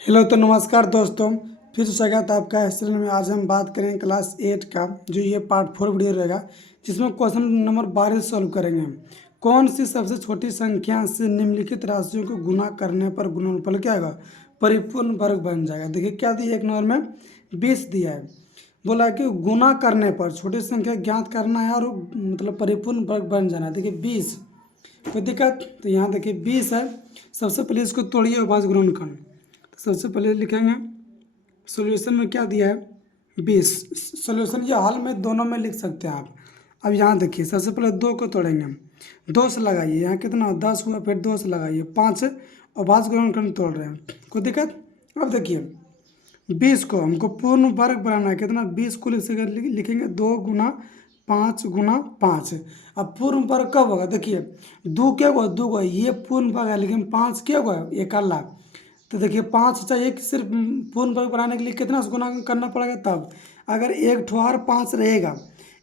Hello तो नमस्कार दोस्तों, फिर से स्वागत है आपका इस चैनल में। आज हम बात करेंगे क्लास 8 का, जो ये पार्ट 4 वीडियो रहेगा, जिसमें क्वेश्चन नंबर 12 सॉल्व करेंगे हम। कौन सी सबसे छोटी संख्या से निम्नलिखित राशियों को गुना करने पर गुणनफल क्या होगा? परिपूर्ण वर्ग बन जाएगा। देखिए क्या दिया, एक नंबर में 20 दिया है। बोला कि गुना करने पर छोटी संख्या ज्ञात करना है और मतलब परिपूर्ण वर्ग बन जाना है। देखिए 20, कोई दिक्कत? तो यहाँ देखिए 20 है। सबसे पहले इसको तोड़िए और भाज्य गुणनखंड। सबसे पहले लिखेंगे सॉल्यूशन में क्या दिया है 20। सॉल्यूशन या हल में दोनों में लिख सकते हैं आप। अब यहाँ देखिए सबसे पहले 2 को तोड़ेंगे हम। 2 से लगाइए, यहाँ कितना 10 हुआ, फिर 2 से लगाइए 5 और भाज्य गुणनखंड तोड़ रहे हैं, कोई दिक्कत? अब देखिए 20 को हमको पूर्ण वर्ग बनाना है, कितना 20 को लिखेंगे 2 गुना 5 गुना 5। अब पूर्ण वर्ग कब होगा? देखिए 2 क्या हुआ, 2 हुआ, ये पूर्ण वर्ग है, लेकिन 5 क्या हुआ, एक लाख। तो देखिए 5 चाहिए कि सिर्फ पूर्ण वर्ग बनाने के लिए कितना से गुना करना पड़ेगा तब। अगर एक ठो और 5 रहेगा,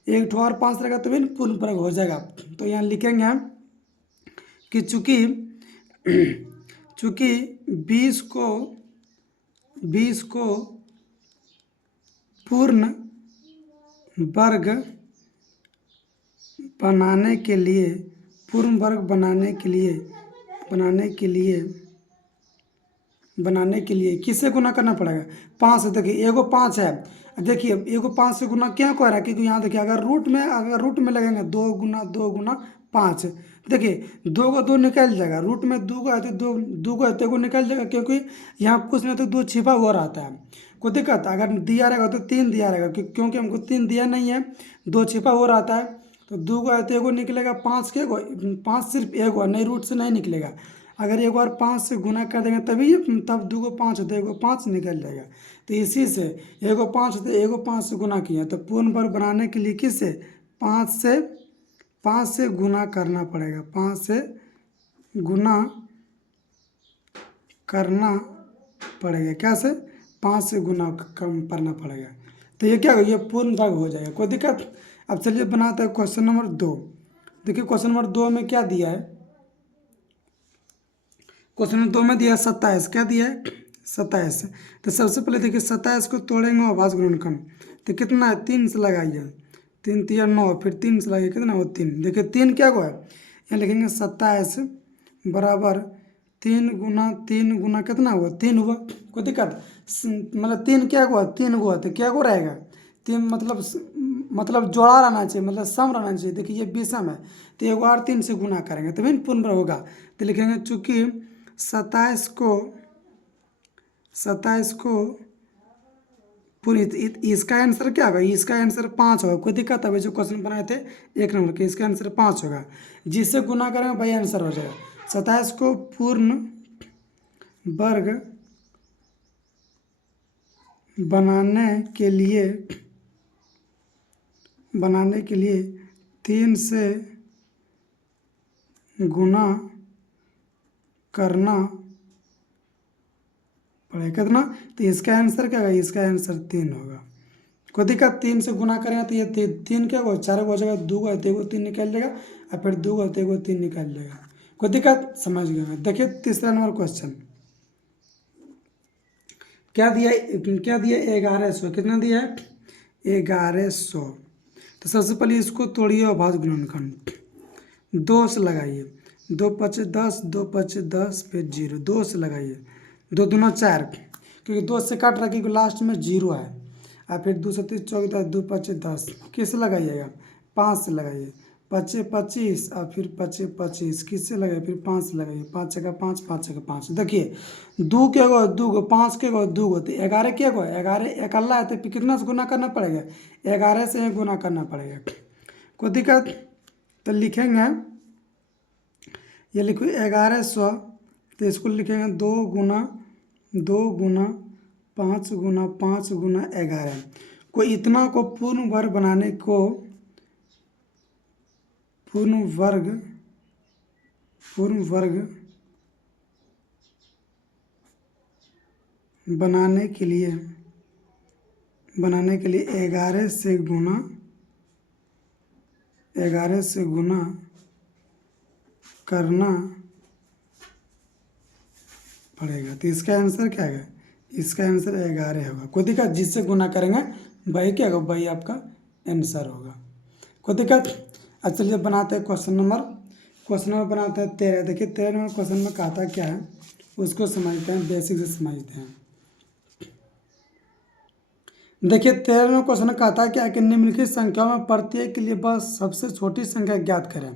एक ठो और 5 रहेगा तभी पूर्ण वर्ग हो जाएगा। तो यहाँ लिखेंगे हम कि चूंकि 20 को पूर्ण वर्ग बनाने के लिए, पूर्ण वर्ग बनाने के लिए किससे गुना करना पड़ेगा? 5 से। देखिए एगो 5 है, देखिए एगो 5 से गुना क्या कर रहा है, क्योंकि यहाँ देखिए अगर रूट में लगेंगे 2 गुना 5। देखिए 2 को 2 निकल जाएगा, रूट में 2 का है तो 2 का है तो एगो निकल जाएगा, क्योंकि यहाँ कुछ नहीं तो 2 छिपा हुआ रहता है। कोई दिक्कत? अगर दिया रहेगा तो 3 दिया रहेगा, क्योंकि हमको 3 दिया नहीं है, 2 छिपा हुआ रहता है। तो 2 का है तो एगो निकलेगा, 5 के एगो, 5 सिर्फ एगो नहीं, रूट से नहीं निकलेगा। अगर एक बार 5 से गुना कर देंगे तभी, तब 2 को 5 होता है, एगो 5 निकल जाएगा। तो इसी से एगो 5 होता है, एगो 5 से गुना किया, तो पूर्ण वर्ग बनाने के लिए किससे 5 से गुना करना पड़ेगा, 5 से गुना करना पड़ेगा। क्या से? 5 से गुना करना पड़ेगा। तो ये क्या होगा, ये पूर्ण वर्ग हो जाएगा, कोई दिक्कत? अब चलिए बनाते हैं क्वेश्चन नंबर 2। देखिए क्वेश्चन नंबर 2 में क्या दिया है, क्वेश्चन नंबर 2 में दिया 27। क्या दिया है? 27। तो सबसे पहले देखिए 27 को तोड़ेंगे और भाज्य गुणनखंड। तो कितना है, 3 से लगाइए, 3 तिया 9, फिर 3 से लगाइए, कितना हो 3। देखिए 3 क्या हुआ है, यहाँ लिखेंगे 27 बराबर 3 गुना कितना हुआ, 3 हुआ। कोई दिक्कत? मतलब 3 क्या हुआ, 3 हुआ, तो क्या को रहेगा 3, मतलब जोड़ा रहना चाहिए, मतलब सम रहना चाहिए। देखिए ये विषम है, तो एक बार 3 से गुना करेंगे तभी पूर्ण वर्ग होगा। तो लिखेंगे चूंकि 27 को पूरी, इसका आंसर क्या होगा, इसका आंसर 5 होगा। कोई दिक्कत? अभी जो क्वेश्चन बनाए थे 1 नंबर के, इसका आंसर 5 होगा। जिससे गुना करेंगे वही आंसर हो जाएगा। 27 को पूर्ण वर्ग बनाने के लिए 3 से गुना करना पड़ेगा, कितना? तो इसका आंसर क्या होगा, इसका आंसर 3 होगा। कोई दिक्कत? 3 से गुना करेंगे तो ये 3 क्या होगा, 4 हो जाएगा, 2 का तो 3 निकल जाएगा, और फिर 2 का तो 3 निकल जाएगा। कोई दिक्कत? समझ गए? देखिए तीसरा नंबर क्वेश्चन क्या दिया, 1100। कितना दिया है? 1100। तो सबसे पहले इसको तोड़िए और भाज्य गुणनखंड। 2 से लगाइए, 2 पचे 10, 2 पचे 10, फिर 0, 2 से लगाइए, 2 दूना 4, क्योंकि 2 से काट रहा है, क्योंकि लास्ट में 0 है। और फिर 2 से 3 चौक 10, 2 पचे 10, किससे लगाइएगा, 5 से लगाइए, 5 25, और फिर 5 25, किससे लगाइए, फिर 5 से लगाइए, 5 छक्का 5, 5 छक्का 5। देखिए 2 क्या गो, 2 गो, 5 के गो, 2 गो, तो 11 क्या गो, 11 इकल्ला है, तो फिर कितना से गुना करना पड़ेगा, 11 से ही गुना करना पड़ेगा। कोई दिक्कत? तो लिखेंगे, ये लिखो 1100, तो इसको लिखेंगे 2 गुना 5 गुना 5 गुना 11। कोई इतना को पूर्ण वर्ग बनाने को, पूर्ण वर्ग बनाने के लिए 11 से गुना करना पड़ेगा। तो इसका आंसर क्या है, इसका आंसर 11 होगा। कोई दिक्कत, जिससे गुना करेंगे वही क्या होगा, वही आपका आंसर होगा। कोई दिक्कत। अब चलिए बनाते हैं क्वेश्चन नंबर बनाते हैं 13। देखिए 13 नंबर क्वेश्चन में कहता क्या है उसको समझते हैं, बेसिक से समझते हैं। देखिए 13 नंबर क्वेश्चन कहता क्या है कि निम्नलिखित संख्याओं में प्रत्येक के लिए बस सबसे छोटी संख्या ज्ञात करें।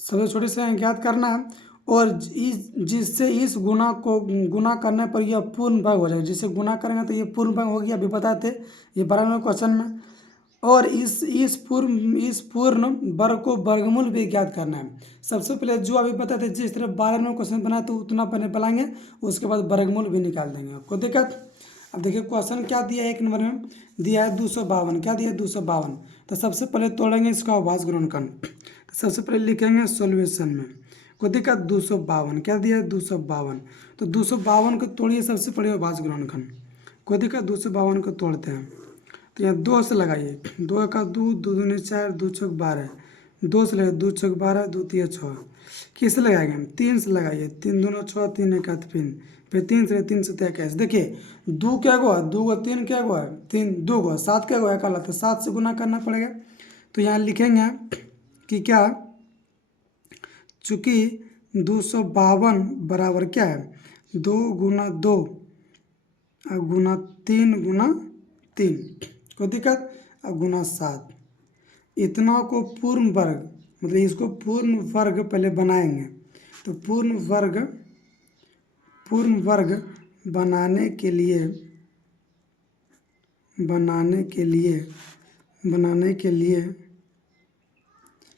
सबसे छोटी संख्या ज्ञात करना है और जिससे इस गुना को गुना करने पर यह पूर्ण वर्ग हो जाएगा। जिससे गुना करेंगे तो ये पूर्ण वर्ग होगी, अभी बताए थे ये 12 नंबर क्वेश्चन में। और इस पूर्ण वर्ग को वर्गमूल भी ज्ञात करना है। सबसे पहले जो अभी बताए थे, जिस तरह 12 नंबर क्वेश्चन बना तो उतना पहले बनाएंगे, उसके बाद वर्गमूल भी निकाल देंगे। आपको दिक्कत। अब देखिए क्वेश्चन क्या दिया है, 1 नंबर में दिया है 252। क्या दिया है 252। तो सबसे पहले तोड़ेंगे इसका अभाज्य गुणनखंड। तो सबसे पहले लिखेंगे सॉल्यूशन में। कोई दिक्कत, 252 क्या दिया है 252। तो 252 को तोड़िए सबसे पहले अभाज्य गुणनखंड। कोई दिक्कत, 252 को तोड़ते हैं। तो यहाँ 2 से लगाइए, 2 का 2, 2 दूनी 4, 2 चौक 12, 2 से लगाइए 2 चौक 12, 2 तिया 6। किससे लगाएंगे, 3 से लगाइए, 3 दूना 6, 3 एक 3, फिर 3 से 21। देखिए 2 क्या हुआ, 2 को 3 क्या हुआ, 3 2 को 7 क्या हुआ, एक तो 7 से गुना करना पड़ेगा। तो यहाँ लिखेंगे कि क्या, चूँकि 252 बराबर क्या है 2 गुना 2 गुना 3 गुना 3। कोई दिक्कत, अब गुना 7। इतना को पूर्ण वर्ग, मतलब इसको पूर्ण वर्ग पहले बनाएंगे। तो पूर्ण वर्ग बनाने के लिए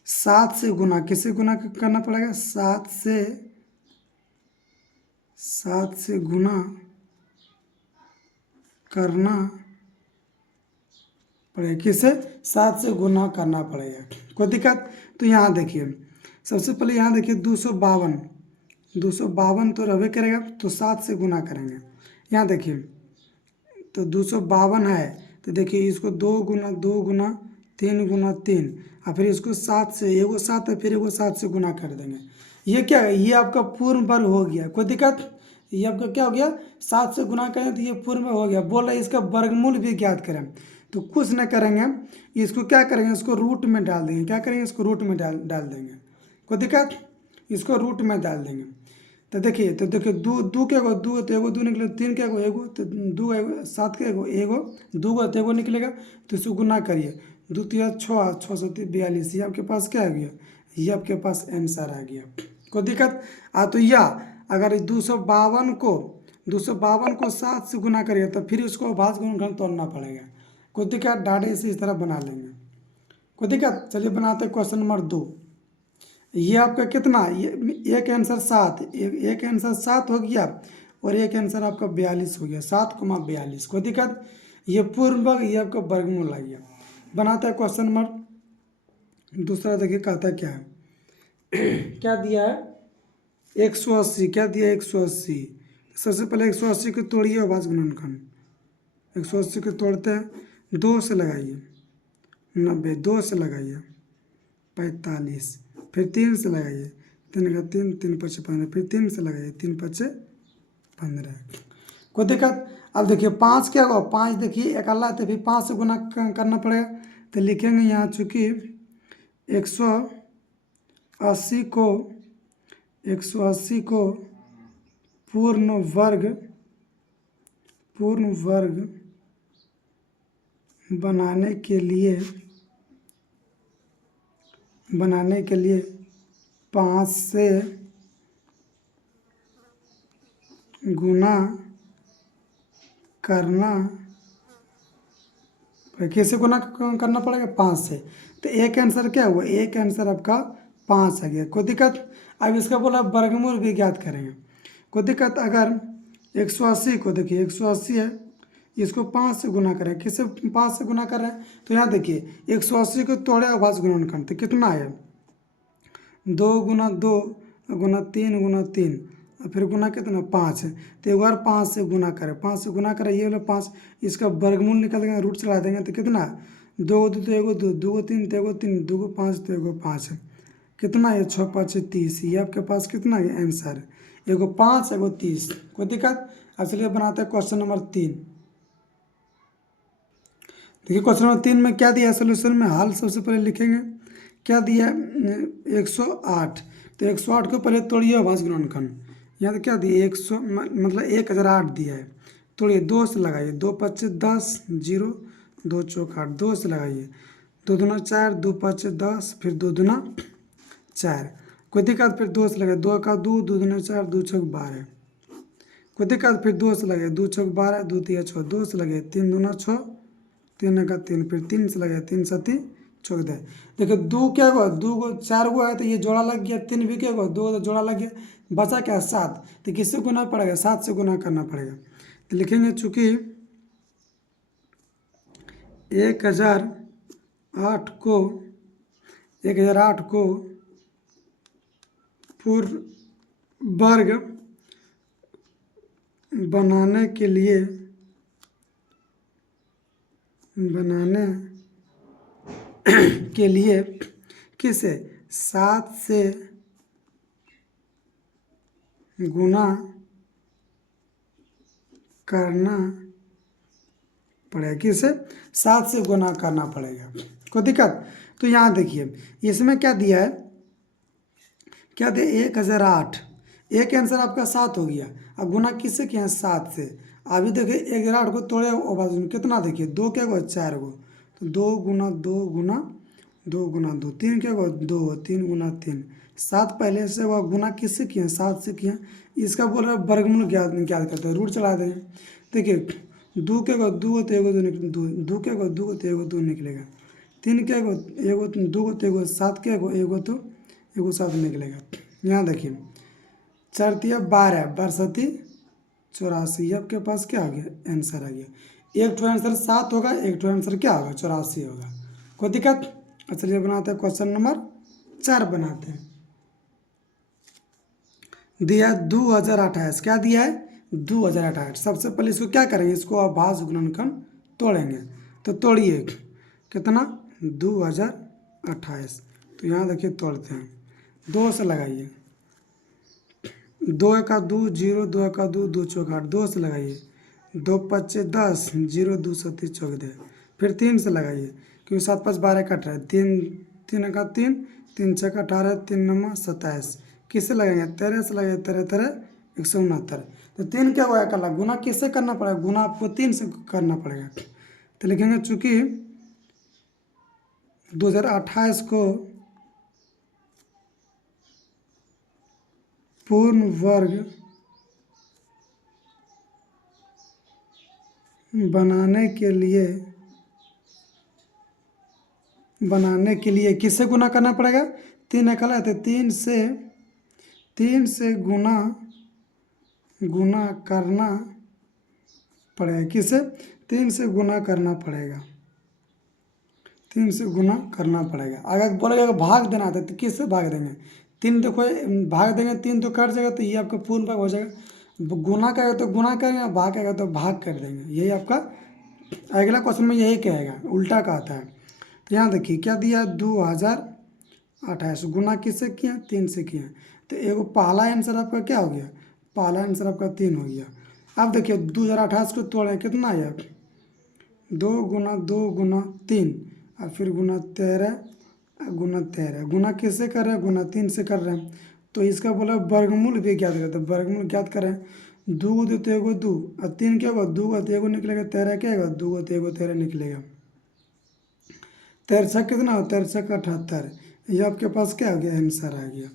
7 से गुना, किससे गुना करना पड़ेगा, 7 से गुना करना पड़ेगा। किससे, 7 से गुना करना पड़ेगा। कोई दिक्कत। तो यहाँ देखिए सबसे पहले यहाँ देखिए 252 तो रहबे करेगा, तो 7 से गुना करेंगे। यहाँ देखिए तो 252 है, तो देखिए इसको 2 गुना 2 गुना 3 गुना 3, और फिर इसको 7 से, एगो 7 है फिर एगो 7 से गुना कर देंगे। ये क्या है, ये आपका पूर्ण वर्ग हो गया। कोई दिक्कत, ये आपका क्या हो गया, 7 से गुना करें तो ये पूर्ण वर्ग हो गया। बोल रहे इसका वर्गमूल भी ज्ञात करें। तो कुछ न करेंगे, इसको क्या करेंगे, इसको रूट में डाल देंगे। क्या करेंगे, इसको रूट में डाल देंगे। कोई दिक्कत, इसको रूट में डाल देंगे। तो देखिए 2 क्या होगा, 2 तो एगो 2 निकलेगा, 3 क्या होगा एगो, तो 2 एगो 7 क्या एगो 2 को तो एगो निकलेगा, तो इसको गुना करिए, 2 तिया 6, 6 7 42। ये आपके पास क्या आ गया, ये आपके पास आंसर आ गया। कोई दिक्कत। तो या अगर 252 को 7 से गुना करिए तो फिर उसको अभाज्य गुणनखंड तोड़ना पड़ेगा। कोई दिक्कत, डायरेक्ट से इस तरह बना लेंगे। कोई दिक्कत। चलिए बनाते हैं क्वेश्चन नंबर 2। ये आपका कितना, ये एक आंसर 7, एक आंसर 7 हो गया और एक आंसर आपका 42 हो गया, 7,42। कोई दिक्कत। ये पूर्ण वर्ग, ये आपका वर्गमूल आ गया। बनाता है क्वेश्चन नंबर दूसरा। देखिए कहता क्या है क्या दिया है 180। क्या दिया है 180। सबसे पहले 180 को तोड़िए अभाज्य गुणनखंड। 180 को तोड़ते हैं, 2 से लगाइए 90, 2 से लगाइए 45, फिर 3 से लगाइए, 3 का 3, 3 5 15, फिर 3 से लगाइए, 3 5 15। कोई दिक्कत। अब देखिए 5 क्या होगा, 5 देखिए एक अल्लाह, तो फिर 5 से गुना करना पड़ेगा। तो लिखेंगे यहाँ चूँकि 180 को पूर्ण वर्ग बनाने के लिए 5 से गुना करना, कैसे गुना करना पड़ेगा, 5 से। तो एक आंसर क्या हुआ, एक आंसर आपका 5 आ गया। कोई दिक्कत। अब इसका बोला वर्गमूल भी ज्ञात करेंगे। कोई दिक्कत। अगर 180 को देखिए 180 है, इसको 5 से गुना करें, किससे 5 से गुना कर रहे हैं। तो यहाँ देखिए 180 को तोड़े अभाज्य गुणनखंड, तो कितना है 2 गुना 2 गुना 3 गुना 3, और फिर गुना कितना 5 है। तो एक बार 5 से गुना करें, 5 से गुना करें, ये वाला 5, इसका वर्गमूल निकाल देंगे, रूट चला देंगे, तो कितना 2 2 तो एगो 2, 2 को 3 तो एगो 3, 2 को 5 तो एगो 5 है। कितना है 6 5 30। ये आपके पास कितना है आंसर, एगो 5 एगो 30। कोई दिक्कत। अब चलिए बनाते हैं क्वेश्चन नंबर 3। देखिए क्वेश्चन नंबर 3 में क्या दिया है सोल्यूशन में, हाल सबसे पहले लिखेंगे। क्या दिया है 108, तो 108 को पहले तोड़िए अभाज्य गुणनखंड। यहाँ तो क्या दिया 100 मतलब 1008 दिया है, तोड़िए 2 से लगाइए, 2 पच्चीस 10, 0 2 चौक 8, 2 से लगाइए, 2 दूना 4, 2 पाँच 10, फिर 2 दूना 4, कोई दिक्कत, फिर 2 से लगाए, 2 का 2, 2 दूना 4, 2 चौक 12, कोई दिक्कत, फिर 2 से लगे, 2 चौक 12, 2 तिया 6, 2 से लगे, 3 दूना 6, 3 का 3, फिर 3 से लगे, 3 सती 14। देखिए 2 क्या हुआ, 2 को 4 को है तो ये जोड़ा लग गया, 3 भी क्या हुआ 2 तो जोड़ा लग गया, बचा क्या 7, तो किससे गुना पड़ेगा 7 से गुना करना पड़ेगा। तो लिखेंगे चूँकि 1008 को पूर्ण वर्ग बनाने के लिए किसे 7 से गुना करना पड़ेगा, किसे 7 से गुना करना पड़ेगा, कोई दिक्कत। तो यहाँ देखिए इसमें क्या दिया है, क्या दिया 1008, एक आंसर आपका 7 हो गया, अब गुना किससे किया है 7 से। अभी देखिए 1008 को तोड़े कितना, देखिए 2 क्या हुआ 4 को, तो 2 गुना 2 गुना 2 गुना 2, 3 क्या हुआ 2, 3 गुना 3, 7 पहले से हुआ, गुना किससे किया 7 से किया। इसका बोल रहा है वर्गमूल ज्ञात करते हैं, रूट चला देंगे। देखिए 2 क्या हुआ 2 तो 1 2 निकले, 2 क्या हुआ 2 तो 1 2 निकलेगा, 3 क्या हुआ 1 2 तो 1 7 क्या हुआ 1 तो 1 7 निकलेगा। यहाँ देखिए 4 तिया 12, 12 सती 84, आपके पास क्या आ गया आंसर आ गया। एक तो आंसर 7 होगा, एक तो आंसर क्या होगा 84 होगा, कोई दिक्कत। चलिए बनाते हैं क्वेश्चन नंबर 4 बनाते हैं। दिया 2028, क्या दिया है 2028, सबसे पहले इसको क्या करेंगे, इसको अभाज्य गुणनखंड तोड़ेंगे, तो तोड़िए कितना 2028, तो यहाँ देखिए तोड़ते हैं, 2 से लगाइए, 2 का 2 0, 2 का 2, 2 चौक 8, 2 से लगाइए, 2 पच्चीस 10, 0 2 सती 14, फिर 3 से लगाइए, क्योंकि 7 5 12 कट रहा है, 3 का 3, 3 6 का 18, 3 9 27, किससे लगाएंगे 13 से लगाइए, 13 13 169, तो 3 क्या हुआ कल गुना किससे करना पड़ेगा, गुना आपको 3 से करना पड़ेगा। तो लिखेंगे चूँकि 2028 को पूर्ण वर्ग बनाने के लिए किससे गुना करना पड़ेगा, 3 अकल है तो 3 से गुना करना पड़ेगा, किससे 3 से गुना करना पड़ेगा, 3 से गुना करना पड़ेगा। अगर बोलेगा भाग देना था तो किससे भाग देंगे, 3 देखो भाग देंगे 3 तो कट जाएगा, तो ये आपका पूर्ण भाग हो जाएगा। गुना करेगा तो गुना करेंगे, भाग करेगा तो भाग कर देंगे, यही आपका अगला क्वेश्चन में यही कहेगा, उल्टा कहता है। तो यहाँ देखिए क्या दिया 2028, गुना किससे किया 3 से किया, तो एगो पहला आंसर आपका क्या हो गया, पहला आंसर आपका 3 हो गया। अब देखिए 2028 को तोड़े कितना आया 2 गुना 2 गुना 3 और फिर गुना 13 गुना किससे कर रहे हैं, गुना 3 से कर रहे हैं, तो इसका बोला वर्गमूल भी ज्ञात करते हैं, वर्गमूल ज्ञात करें, 2 को 2 तो 1 2 और 3 क्या होगा 2 का 1 निकलेगा, 13 क्या होगा 2 को 1 13 निकलेगा, 13 कितना हो 13 78, ये आपके पास क्या हो गया आंसर आ गया,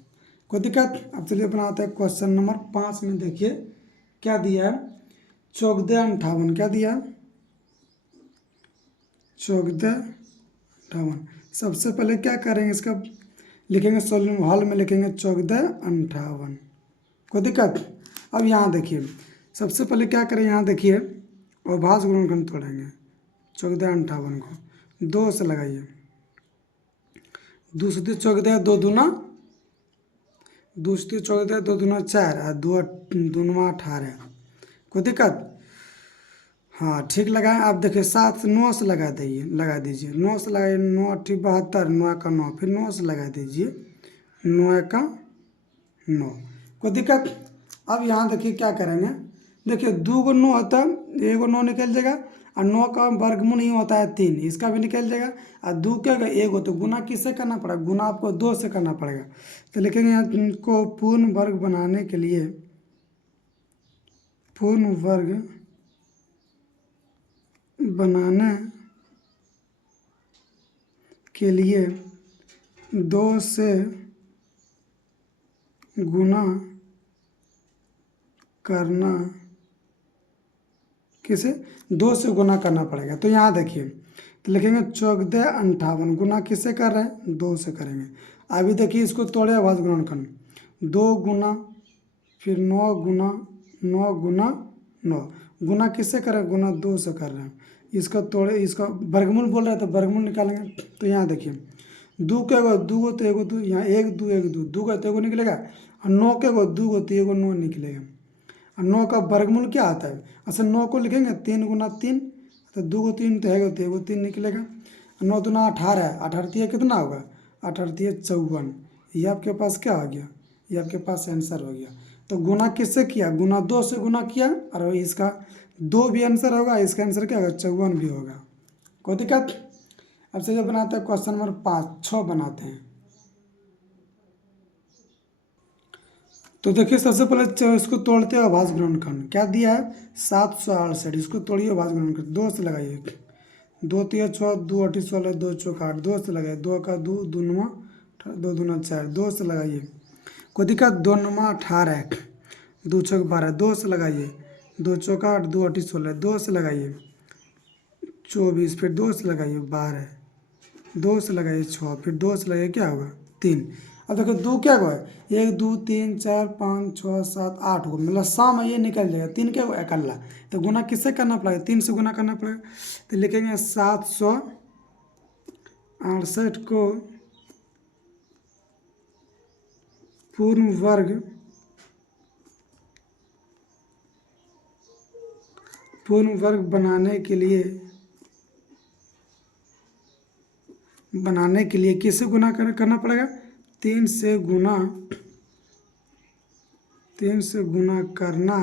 कोई दिक्कत। अब चलिए बनाते हैं क्वेश्चन नंबर 5 में, देखिए क्या दिया है 1458, क्या दिया 1458, सबसे पहले क्या करेंगे इसका लिखेंगे सोल्यूशन हॉल में लिखेंगे 1458, कोई दिक्कत। अब यहाँ देखिए सबसे पहले क्या करें, यहाँ देखिए अभाज्य गुणनखंड तोड़ेंगे 1458 को, 2 से लगाइए, 2 से 14 2 दूना 2 से 14 2 दूना 4 और 2 दूना 18, कोई दिक्कत। हाँ ठीक लगाएं। आप देखिए 7 से 9 से लगा दीजिए 9 से लगाइए, 9 8 72, 9 का 9, फिर 9 से लगा दीजिए 9 का 9, कोई दिक्कत। अब यहाँ देखिए क्या करेंगे देखिए 2 × 9 होता है, 1 × 9 निकल जाएगा, और 9 का वर्गमूल ही होता है 3, इसका भी निकल जाएगा। और 2 क्या होगा 1 हो, तो गुना किससे करना पड़ेगा, गुना आपको 2 से करना पड़ेगा। तो लिखेंगे यहाँ को पूर्ण वर्ग बनाने के लिए, पूर्ण वर्ग बनाने के लिए 2 से गुना करना, किसे 2 से गुना करना पड़ेगा। तो यहाँ देखिए, तो लिखेंगे 14×58 गुना किससे कर रहे हैं, 2 से करेंगे। अभी देखिए इसको तोड़े आवाज गुणनखंड, 2 गुना, फिर 9 गुना 9 गुना 9, गुना किससे कर रहे हैं, गुना 2 से कर रहे हैं। इसका तोड़े, इसका वर्गमूल बोल रहे हैं तो वर्गमूल निकालेंगे। तो यहाँ देखिए 2 के गो 2 गो तो 1 2, यहाँ 1 2 1 2, 2 का तो 1 निकलेगा, और 9 के गो 2 गो तो 1 9 निकलेगा। और 9 का वर्गमूल क्या आता है, अच्छा 9 को लिखेंगे 3 × 3, तो 2 को 3 तो है, तो 1 3 निकलेगा। 9 दूना 18 है, 18 कितना होगा, 18 54, ये आपके पास क्या हो गया, ये आपके पास आंसर हो गया। तो गुना किससे किया, गुना 2 से गुना किया, और इसका 2 भी आंसर होगा, इसका आंसर क्या होगा 54 भी होगा। कोई दिक्कत। अब से जो बनाते हैं क्वेश्चन नंबर 6 बनाते हैं। तो देखिए सबसे पहले इसको तोड़ते हैं अभाज्य गुणनखंड, क्या दिया है 768, इसको तोड़िए अभाज्य गुणनखंड, 2 से लगाइए, 2 3 6 2 8 16 2 4 8, 2 से लगाइए, 2 का 2 2 9 2 2 4, 2 से लगाइए। कोई दिक्कत, 2 9 18, 2 6 12, 2 से लगाइए, 2 4 8 2 8 16, 2 से लगाइए 24, फिर 2 से लगाइए 12, 2 से लगाइए 6, फिर 2 से लगाइए क्या होगा 3। अब देखो 2 क्या हुआ है, 1 2 3 4 5 6 7 8 को मतलब शाम ये निकल जाएगा, 3 क्या हुआ इकल्ला, तो गुना किससे करना पड़ेगा, 3 से गुना करना पड़ेगा। तो लिखेंगे 768 को पूर्ण वर्ग बनाने के लिए किससे गुना करना पड़ेगा, 3 से गुना करना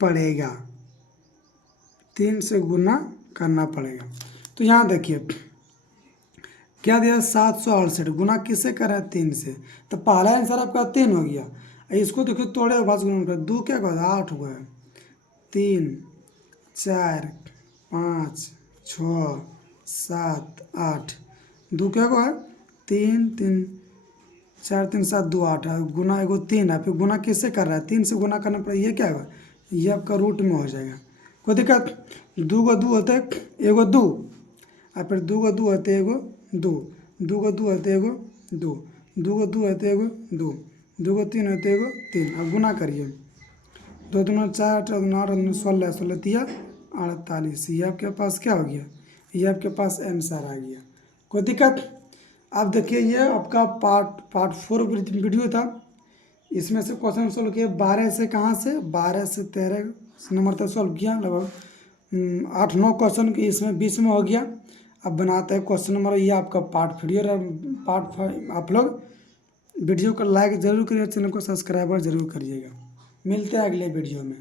पड़ेगा, 3 से गुना करना पड़ेगा। तो यहाँ देखिए क्या दिया 768 गुना किससे कर रहा है 3 से, तो पहला आंसर आपका 3 हो गया। इसको देखो तोड़े अभाज्य गुणनखंड, 2 क्या हुआ 8 हुआ है, 3 4 5 6 7 8, 2 क्या हुआ है 3 3 4 3 7 2 8 है, गुना एगो 3 है, फिर गुना किससे कर रहा है 3 से गुना करना पड़ेगा, ये क्या होगा ये आपका रूट में हो जाएगा। कोई दिक्कत, 2 का 2 होता है एगो 2, और फिर 2 का 2 होते एगो 2, 2 का 2 होते एगो 2, 2 का 2 होते एगो 2, 2 का 3 होते एगो 3, अब गुना करिए, 2 दूना 4 4 दूना 8 16 16 तिया 48, ये आपके पास क्या हो गया, ये आपके पास आंसर आ गया। कोई दिक्कत। अब देखिए ये आपका पार्ट 4 वीडियो था, इसमें से क्वेश्चन सोल्व किए 12 से, कहाँ से 12 से 13 नंबर तक सोल्व किया, लगभग 8 9 क्वेश्चन की इसमें 20 में हो गया। अब बनाते हैं क्वेश्चन नंबर, ये आपका पार्ट 5। आप लोग वीडियो को लाइक ज़रूर करिए, चैनल को सब्सक्राइबर ज़रूर करिएगा। मिलते हैं अगले वीडियो में।